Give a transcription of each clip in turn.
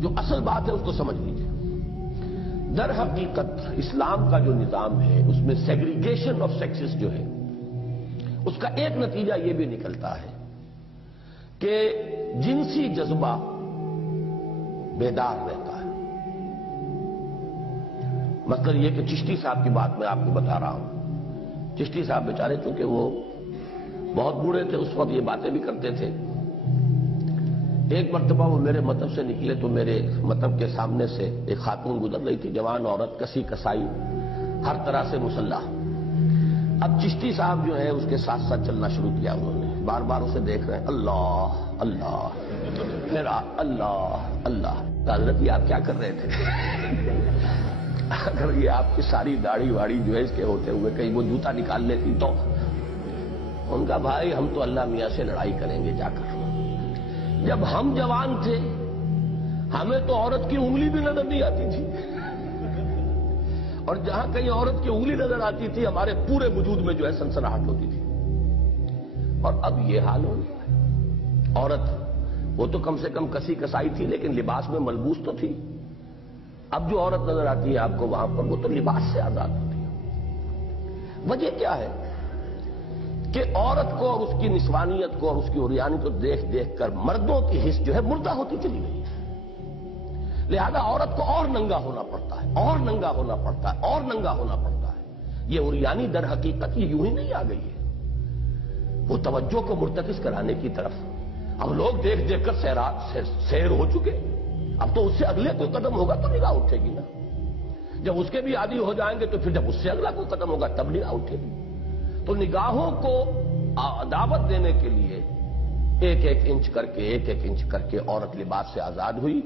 جو اصل بات ہے اس کو سمجھ لیجیے۔ در حقیقت اسلام کا جو نظام ہے اس میں سیگریگیشن آف سیکسز جو ہے اس کا ایک نتیجہ یہ بھی نکلتا ہے کہ جنسی جذبہ بیدار رہتا ہے۔ مثلا یہ کہ چشتی صاحب کی بات میں آپ کو بتا رہا ہوں، چشتی صاحب بیچارے چونکہ وہ بہت بوڑھے تھے اس وقت، یہ باتیں بھی کرتے تھے۔ ایک مرتبہ وہ میرے مطلب سے نکلے تو میرے مطلب کے سامنے سے ایک خاتون گزر رہی تھی، جوان عورت، کسی کسائی، ہر طرح سے مسلح۔ اب چشتی صاحب جو ہے اس کے ساتھ ساتھ چلنا شروع کیا، انہوں نے بار بار اسے دیکھ رہے ہیں، اللہ اللہ، پھر اللہ اللہ۔ حضرت یہ آپ کیا کر رہے تھے؟ اگر یہ آپ کی ساری داڑھی واڑی جو ہے اس کے ہوتے ہوئے کہیں وہ جوتا نکال لیتی تو؟ ان کا بھائی ہم تو اللہ میاں سے لڑائی کریں گے جا کر۔ جب ہم جوان تھے ہمیں تو عورت کی انگلی بھی نظر نہیں آتی تھی، اور جہاں کہیں عورت کی انگلی نظر آتی تھی ہمارے پورے وجود میں جو ہے سنسناہٹ ہوتی تھی۔ اور اب یہ حال ہو گیا ہے۔ عورت وہ تو کم سے کم کسی کسائی تھی لیکن لباس میں ملبوس تو تھی۔ اب جو عورت نظر آتی ہے آپ کو وہاں پر وہ تو لباس سے آزاد ہوتی ہے۔ وجہ کیا ہے کہ عورت کو اور اس کی نسوانیت کو اور اس کی عریانی کو دیکھ دیکھ کر مردوں کی حس جو ہے مردہ ہوتی چلی گئی ہے۔ لہذا عورت کو اور ننگا ہونا پڑتا ہے، اور ننگا ہونا پڑتا ہے، اور ننگا ہونا پڑتا ہے۔ یہ عریانی در حقیقت یہ یوں ہی نہیں آ گئی ہے، وہ توجہ کو مرتکز کرانے کی طرف ہم لوگ دیکھ دیکھ کر سیر ہو چکے۔ اب تو اس سے اگلے کوئی قدم ہوگا تو نگاہ اٹھے گی نا، جب اس کے بھی عادی ہو جائیں گے تو پھر جب اس سے اگلا کوئی قدم ہوگا تب نگاہ اٹھے گی۔ تو نگاہوں کو دعوت دینے کے لیے ایک ایک انچ کر کے ایک ایک انچ کر کے عورت لباس سے آزاد ہوئی،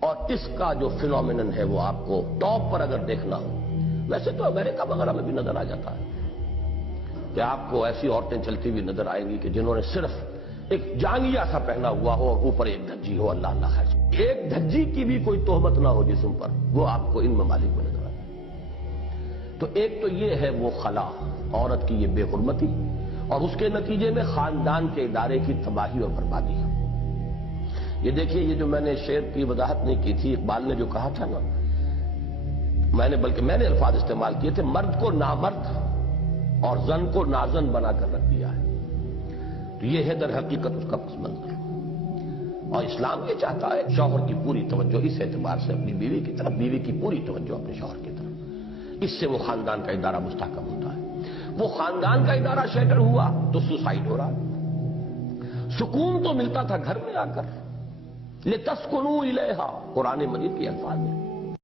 اور اس کا جو فینومینن ہے وہ آپ کو ٹاپ پر اگر دیکھنا ہو، ویسے تو امریکہ وغیرہ میں بھی نظر آ جاتا ہے کہ آپ کو ایسی عورتیں چلتی ہوئی نظر آئیں گی کہ جنہوں نے صرف ایک جانگیا سا پہنا ہوا ہو اور اوپر ایک دھجی ہو، اللہ اللہ خیر، ایک دھجی کی بھی کوئی تہمت نہ ہو جسم پر، وہ آپ کو ان ممالک میں نظر آئے۔ تو ایک تو یہ ہے وہ خلا، عورت کی یہ بے حرمتی، اور اس کے نتیجے میں خاندان کے ادارے کی تباہی اور بربادی۔ یہ دیکھیے، یہ جو میں نے شعر کی وضاحت نہیں کی تھی، اقبال نے جو کہا تھا نا، بلکہ میں نے الفاظ استعمال کیے تھے، مرد کو نامرد اور زن کو نازن بنا کر رکھ دیا ہے۔ تو یہ ہے در حقیقت اس کا پس منظر، اور اسلام یہ چاہتا ہے شوہر کی پوری توجہ اس اعتبار سے اپنی بیوی کی طرف، بیوی کی پوری توجہ اپنے شوہر کی طرف۔ اس سے وہ خاندان کا ادارہ مستحکم ہوتا ہے۔ وہ خاندان کا ادارہ شیٹر ہوا تو سوسائڈ ہو رہا۔ سکون تو ملتا تھا گھر میں آ کر، لِتَسْكُنُوا إِلَيْهَا، قرآن مجید کے الفاظ میں۔